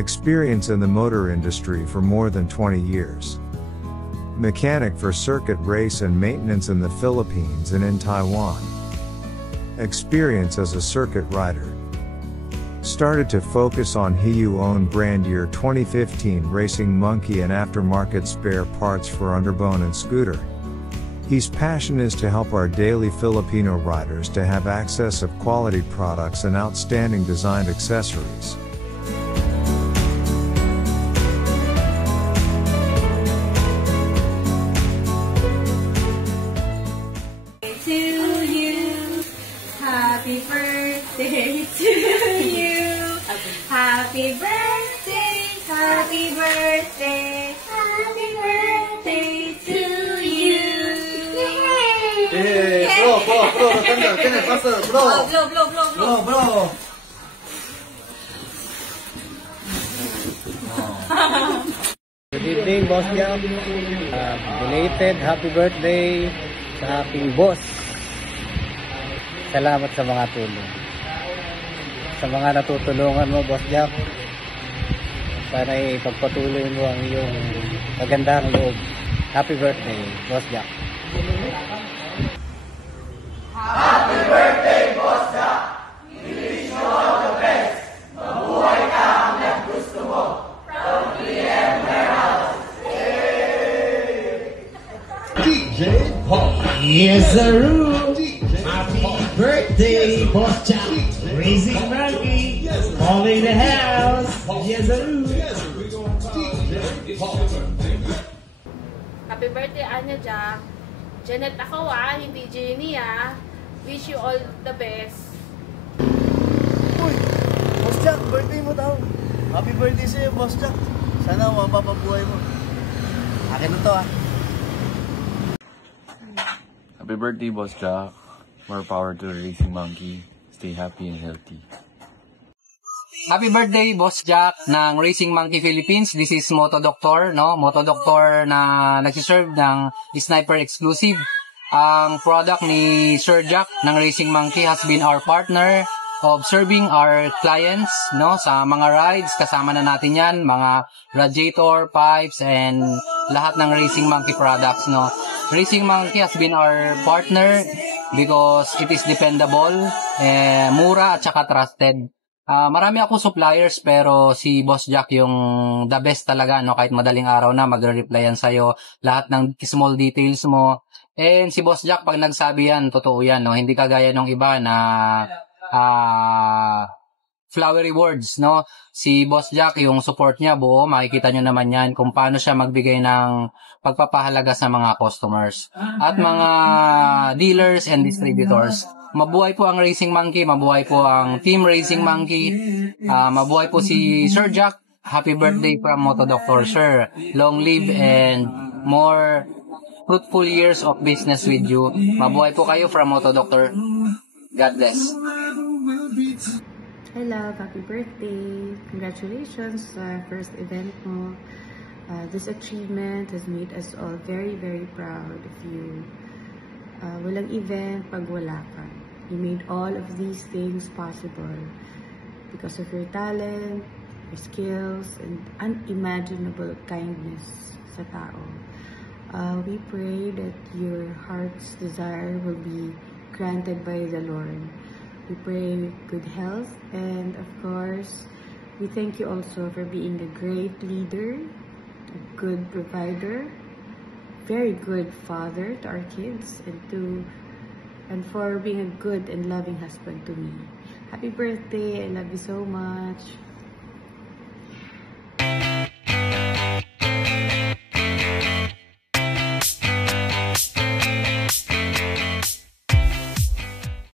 Experience in the motor industry for more than 20 years. Mechanic for circuit race and maintenance in the Philippines and in Taiwan. Experience as a circuit rider. Started to focus on Hiyu-owned brand year 2015 Racing Monkey and aftermarket spare parts for underbone and scooter. His passion is to help our daily Filipino riders to have access of quality products and outstanding designed accessories. To you, happy birthday to you. Happy birthday, happy birthday, happy birthday to you. Blow. Good evening, Boss Jack. Belated happy birthday sa aking boss. Salamat sa mga tulong. Sa mga natutulungan mo, Boss Jack. Sana ipagpatuloy mo ang iyong magandang loob. Happy birthday, Boss Jack. Happy birthday, Boss Jack! We wish you all the best. Mabuhay ka hanggang gusto mo. From PM Warehouse. DJ Paul. Yes, sir. Happy birthday, Boss Jack. Racing Monkey. All in the house. Yes, sir. Happy birthday, Anya Jack. Janet ako hindi Jenny Wish you all the best. Uy! Boss Jack, birthday mo daw. Happy birthday sa'yo, Boss Jack. Sana mapapabuhay mo. Akin na to Happy birthday, Boss Jack. More power to the Racing Monkey. Stay happy and healthy. Happy birthday, Boss Jack ng Racing Monkey Philippines. This is Moto Doctor, no? Moto Doctor na nagsiserve ng Sniper Exclusive. Ang product ni Sir Jack ng Racing Monkey has been our partner of serving our clients, no? Sa mga rides, kasama na natin yan, mga radiator, pipes, and lahat ng Racing Monkey products, no? Racing Monkey has been our partner because it is dependable, mura at saka trusted. Marami ako suppliers pero si Boss Jack yung the best talaga, no? Kahit madaling araw na magre-replyan sa'yo lahat ng small details mo. And si Boss Jack pag nagsabi yan, totoo yan, no? Hindi kagaya ng iba na flowery words, no? Si Boss Jack, yung support niya buo, makikita nyo naman yan kung paano siya magbigay ng pagpapahalaga sa mga customers at mga dealers and distributors. Mabuhay po ang Racing Monkey, mabuhay po ang Team Racing Monkey, mabuhay po si Sir Jack. Happy birthday from Moto Doctor, Sir. Long live and more fruitful years of business with you. Mabuhay po kayo from Moto Doctor. God bless. Hi love, happy birthday. Congratulations sa first event mo. This achievement has made us all very, very proud of you. Walang event pag wala ka. You made all of these things possible because of your talent, your skills, and unimaginable kindness sa tao. We pray that your heart's desire will be granted by the Lord. We pray good health, and of course, we thank you also for being a great leader, a good provider, very good father to our kids, and for being a good and loving husband to me. Happy birthday! I love you so much.